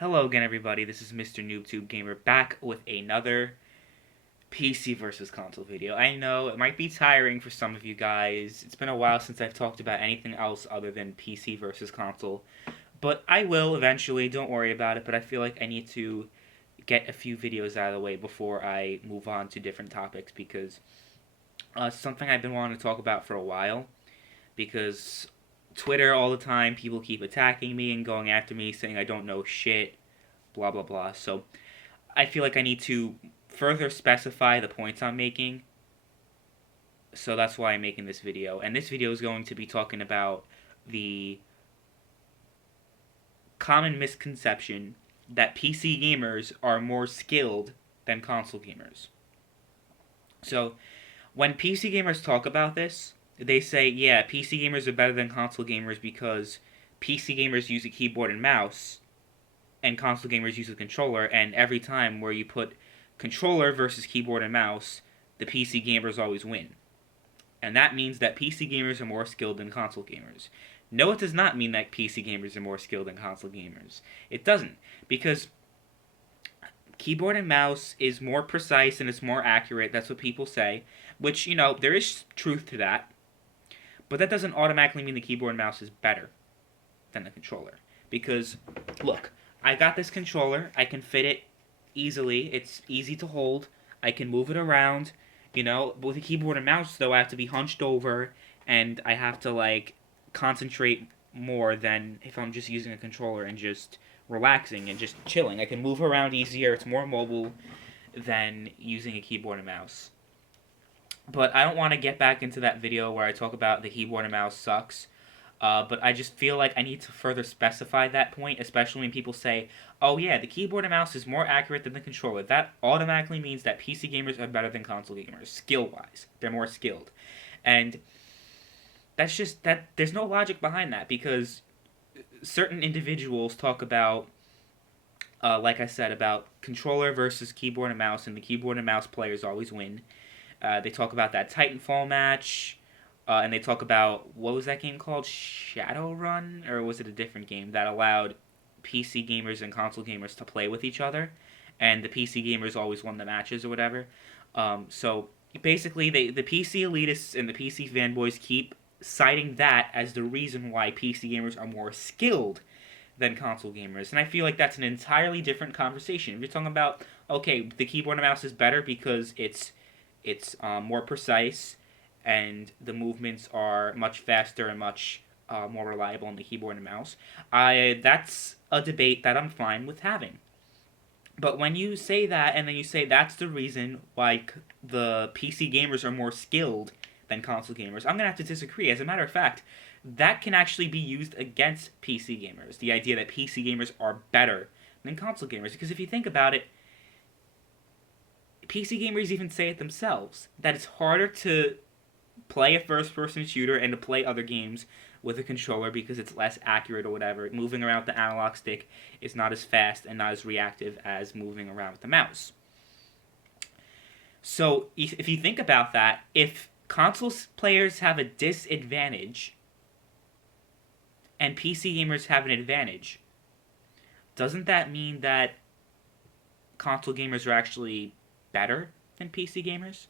Hello again, everybody. This is MrNoobTubeGamer back with another PC versus console video. I know it might be tiring for some of you guys. It's been a while since I've talked about anything else other than PC versus console, but I will eventually. Don't worry about it. But I feel like I need to get a few videos out of the way before I move on to different topics because something I've been wanting to talk about for a while. Because Twitter all the time, people keep attacking me and going after me, saying I don't know shit, blah blah blah. So I feel like I need to further specify the points I'm making. So that's why I'm making this video. And this video is going to be talking about the common misconception that PC gamers are more skilled than console gamers. So when PC gamers talk about this, they say, yeah, PC gamers are better than console gamers because PC gamers use a keyboard and mouse and console gamers use a controller, and every time where you put controller versus keyboard and mouse, the PC gamers always win. And that means that PC gamers are more skilled than console gamers. No, it does not mean that PC gamers are more skilled than console gamers. It doesn't, because keyboard and mouse is more precise and it's more accurate. That's what people say, which, there is truth to that. But that doesn't automatically mean the keyboard and mouse is better than the controller. Because, look, I got this controller. I can fit it easily. It's easy to hold. I can move it around. But with a keyboard and mouse, though, I have to be hunched over and I have to, concentrate more than if I'm just using a controller and just relaxing and just chilling. I can move around easier. It's more mobile than using a keyboard and mouse. But I don't want to get back into that video where I talk about the keyboard and mouse sucks. But I just feel like I need to further specify that point, especially when people say, oh yeah, the keyboard and mouse is more accurate than the controller. That automatically means that PC gamers are better than console gamers, skill-wise. They're more skilled. And that's just, that. There's no logic behind that, because certain individuals talk about, like I said, about controller versus keyboard and mouse, and the keyboard and mouse players always win. They talk about that Titanfall match, and they talk about, what was that game called? Shadowrun? Or was it a different game that allowed PC gamers and console gamers to play with each other, and the PC gamers always won the matches or whatever. So basically, the PC elitists and the PC fanboys keep citing that as the reason why PC gamers are more skilled than console gamers. And I feel like that's an entirely different conversation. If you're talking about, okay, the keyboard and mouse is better because it's more precise, and the movements are much faster and much more reliable on the keyboard and mouse. That's a debate that I'm fine with having. But when you say that, and then you say that's the reason why the PC gamers are more skilled than console gamers, I'm gonna have to disagree. As a matter of fact, that can actually be used against PC gamers. The idea that PC gamers are better than console gamers, because if you think about it, PC gamers even say it themselves, that it's harder to play a first person shooter and to play other games with a controller because it's less accurate or whatever. Moving around with the analog stick is not as fast and not as reactive as moving around with the mouse. So if you think about that, if console players have a disadvantage and PC gamers have an advantage, doesn't that mean that console gamers are actually better than PC gamers?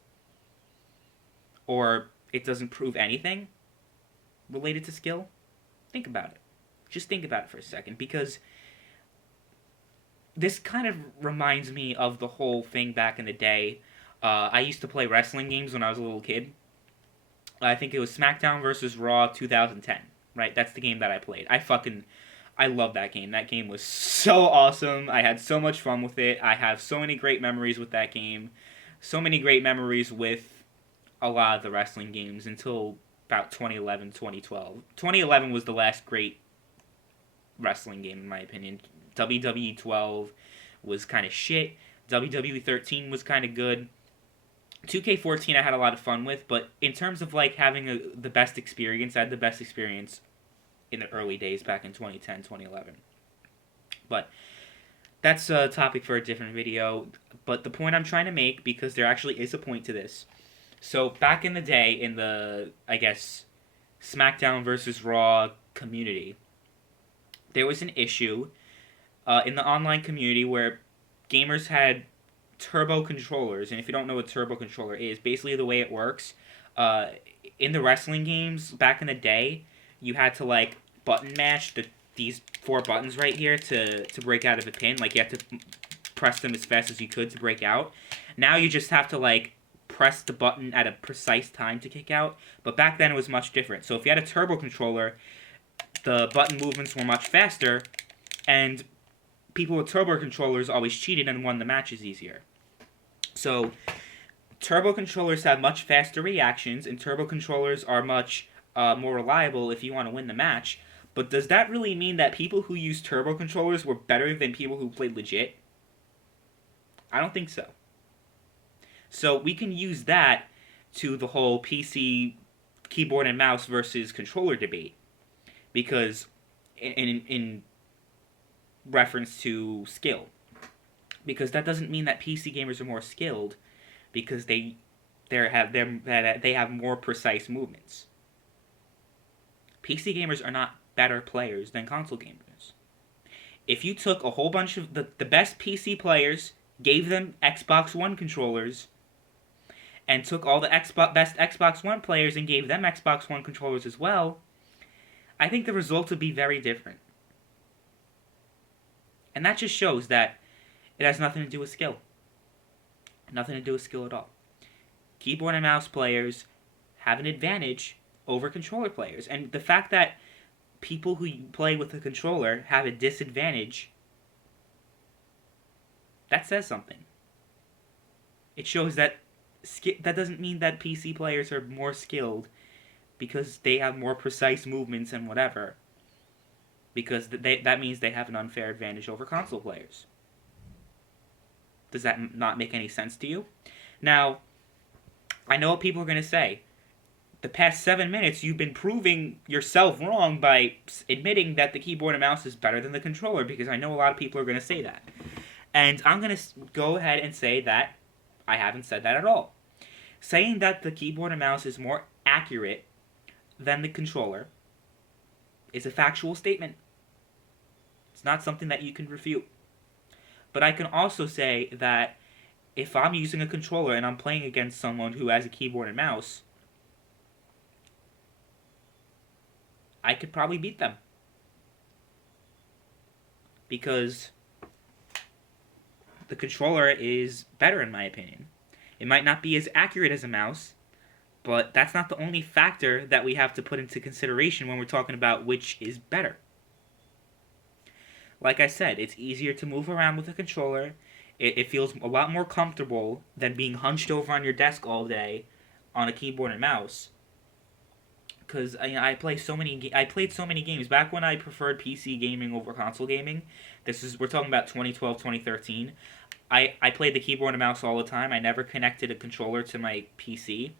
Or it doesn't prove anything related to skill? Think about it. Just think about it for a second, because this kind of reminds me of the whole thing back in the day. I used to play wrestling games when I was a little kid. I think it was SmackDown versus Raw 2010, right? That's the game that I played. I love that game. That game was so awesome. I had so much fun with it. I have so many great memories with that game. So many great memories with a lot of the wrestling games until about 2011, 2012. 2011 was the last great wrestling game, in my opinion. WWE 12 was kind of shit. WWE 13 was kind of good. 2K14 I had a lot of fun with, but in terms of having the best experience, I had the best experience in the early days back in 2010, 2011. But that's a topic for a different video. But the point I'm trying to make, because there actually is a point to this. So back in the day, in the, I guess, SmackDown versus Raw community, there was an issue in the online community where gamers had turbo controllers. And if you don't know what turbo controller is, basically the way it works, uh, in the wrestling games back in the day, you had to like button mash these four buttons right here to break out of a pin. Like you have to press them as fast as you could to break out. Now you just have to like press the button at a precise time to kick out. But back then it was much different. So if you had a turbo controller, the button movements were much faster, and people with turbo controllers always cheated and won the matches easier. So turbo controllers have much faster reactions, and turbo controllers are much more reliable if you want to win the match. But does that really mean that people who use turbo controllers were better than people who played legit? I don't think so. So we can use that to the whole PC keyboard and mouse versus controller debate, because in reference to skill, because that doesn't mean that PC gamers are more skilled, because they have more precise movements. PC gamers are not better players than console gamers. If you took a whole bunch of the best PC players, gave them Xbox One controllers, and took all the best Xbox One players and gave them Xbox One controllers as well, I think the results would be very different. And that just shows that it has nothing to do with skill. Nothing to do with skill at all. Keyboard and mouse players have an advantage over controller players. And the fact that people who play with a controller have a disadvantage, that says something. It shows that that doesn't mean that PC players are more skilled because they have more precise movements and whatever. Because that means they have an unfair advantage over console players. Does that not make any sense to you? Now, I know what people are going to say. The past 7 minutes, you've been proving yourself wrong by admitting that the keyboard and mouse is better than the controller, because I know a lot of people are going to say that. And I'm going to go ahead and say that I haven't said that at all. Saying that the keyboard and mouse is more accurate than the controller is a factual statement. It's not something that you can refute. But I can also say that if I'm using a controller and I'm playing against someone who has a keyboard and mouse, I could probably beat them. Because the controller is better in my opinion. It might not be as accurate as a mouse, but that's not the only factor that we have to put into consideration when we're talking about which is better. Like I said, it's easier to move around with a controller. It feels a lot more comfortable than being hunched over on your desk all day on a keyboard and mouse. Because I played so many games back when I preferred PC gaming over console gaming. We're talking about 2012, 2013. I played the keyboard and mouse all the time. I never connected a controller to my PC.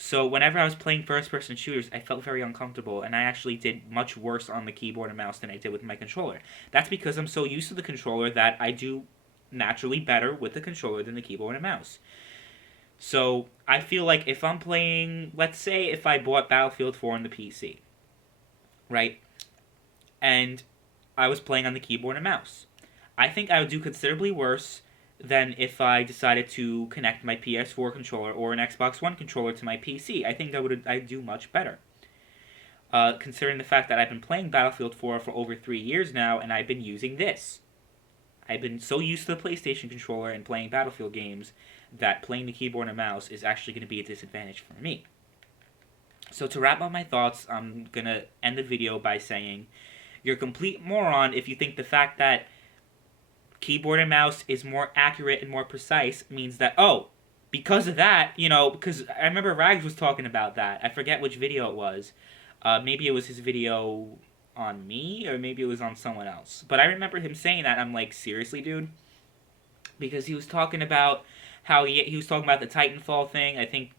So whenever I was playing first-person shooters, I felt very uncomfortable, and I actually did much worse on the keyboard and mouse than I did with my controller. That's because I'm so used to the controller that I do naturally better with the controller than the keyboard and mouse. So I feel like if I'm playing, let's say if I bought Battlefield 4 on the PC, right, and I was playing on the keyboard and mouse, I think I would do considerably worse than if I decided to connect my PS4 controller or an Xbox One controller to my PC. I think I'd do much better. Considering the fact that I've been playing Battlefield 4 for over 3 years now, and I've been using this. I've been so used to the PlayStation controller and playing Battlefield games that playing the keyboard and mouse is actually going to be a disadvantage for me. So to wrap up my thoughts, I'm going to end the video by saying, you're a complete moron if you think the fact that keyboard and mouse is more accurate and more precise means that, because of that, because I remember Rags was talking about that. I forget which video it was. Maybe it was his video on me, or maybe it was on someone else. But I remember him saying that. I'm like, seriously, dude? Because he was talking about how he was talking about the Titanfall thing. I think,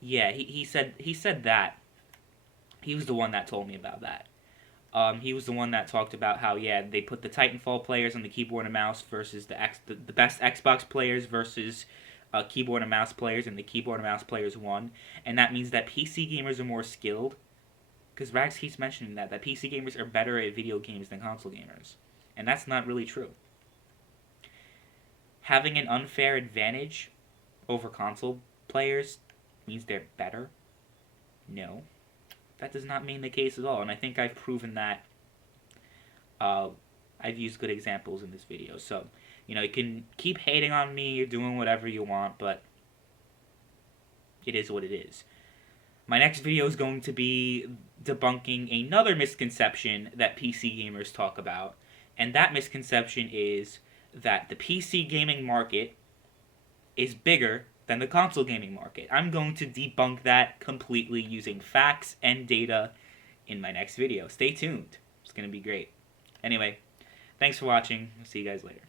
yeah, he said that. He was the one that told me about that. He was the one that talked about how, they put the Titanfall players on the keyboard and mouse versus the best Xbox players versus keyboard and mouse players, and the keyboard and mouse players won. And that means that PC gamers are more skilled. Because Rags keeps mentioning that PC gamers are better at video games than console gamers. And that's not really true. Having an unfair advantage over console players means they're better? No. That does not mean the case at all, and I think I've proven that. I've used good examples in this video, so, you can keep hating on me, you're doing whatever you want, but it is what it is. My next video is going to be debunking another misconception that PC gamers talk about, and that misconception is that the PC gaming market is bigger than the console gaming market. I'm going to debunk that completely using facts and data in my next video. Stay tuned. It's going to be great. Anyway, thanks for watching. I'll see you guys later.